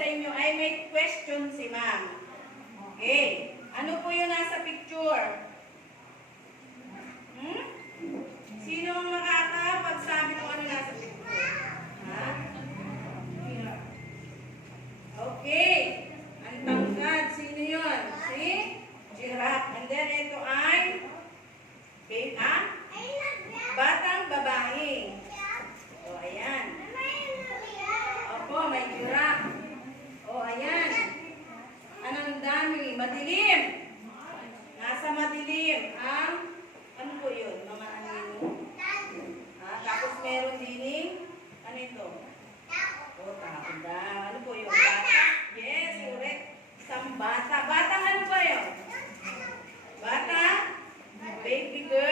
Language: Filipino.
sa inyo ay may question si ma'am. Okay. Ano po yung nasa picture? Sino ang makakapagsabi kung ano nasa picture? Ha? Okay. Ang tangkad. Sino yun? Si giraffe. And then ito ay batang babae. O, ayan. Opo, may giraffe. O, ayan. Anong dami? Madilim. Nasa madilim ang ano po yun? Mga anino. Tapos meron din ano ito? O, tanda. Ano po yun? Bata. Yes, correct. Isang bata. Batang ano ba yun? Bata? Baby girl.